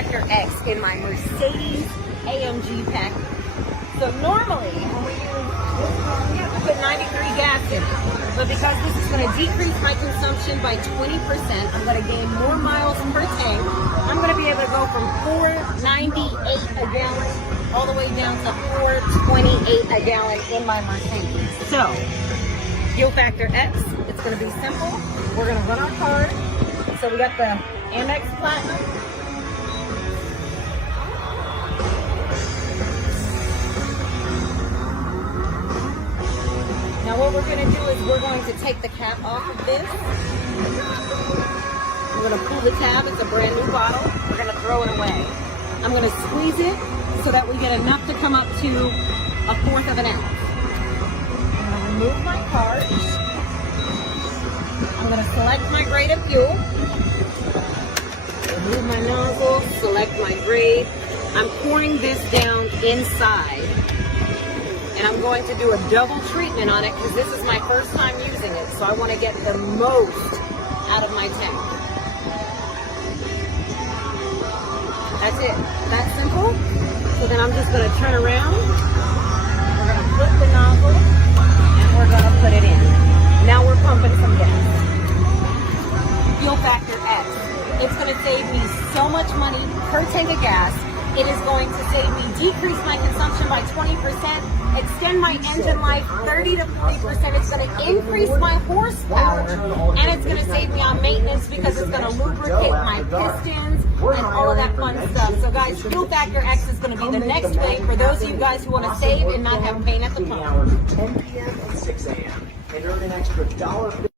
Factor X in my Mercedes AMG package. So normally, when we use this car, we have to put 93 gas in it. But because this is going to decrease my consumption by 20%, I'm going to gain more miles per tank. I'm going to be able to go from $4.98 a gallon all the way down to $4.28 a gallon in my Mercedes. So, Fuel Factor X, it's going to be simple. We're going to run our card. So we got the Amex Platinum. Now what we're going to do is we're going to take the cap off of this. We're going to pull the tab. It's a brand new bottle. We're going to throw it away. I'm going to squeeze it so that we get enough to come up to 1/4 of an ounce. I'm going to remove my card. I'm going to select my grade of fuel. Remove my nozzle, select my grade. I'm pouring this down inside. And I'm going to do a double treatment on it because this is my first time using it. So I want to get the most out of my tank. That's it. That simple. So then I'm just going to turn around. We're going to flip the nozzle and we're going to put it in. Now we're pumping some gas. Fuel Factor X. It's going to save me so much money per tank of gas. It is going to save me, decrease my consumption by 20%, extend my engine life 30 to 40%. It's going to increase my horsepower, and it's going to save me on maintenance because it's going to lubricate my pistons and all of that fun stuff. So guys, Fuel Factor X is going to be the next thing for those of you guys who want to save and not have pain at the pump. 10 p.m. and 6 a.m. and earn an extra $1.50.